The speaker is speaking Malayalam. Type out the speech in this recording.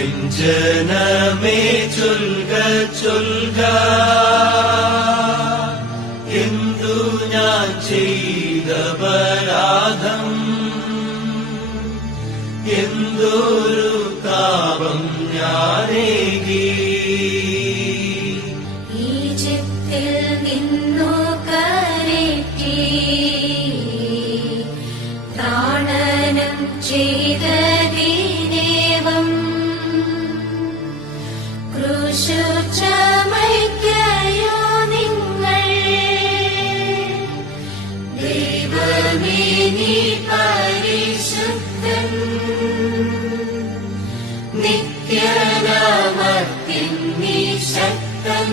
എൻ ജനമേ ചൊൽക ചൊൽക, എന്തു ഞാൻ ചെയ്ത അപരാധം, എന്തൊരു താപം ഞാനേകി. ഈജിപ്തിൽ നിന്നു കരറ്റി താണനം ചെയ്തതിനേവം ക്രൂശു ചമയ്ക്കയോ നിങ്ങൾ. ദൈവമേ നീ പരിശുദ്ധൻ, നിത്യനാമത്തിൻ നീ ശക്തൻ.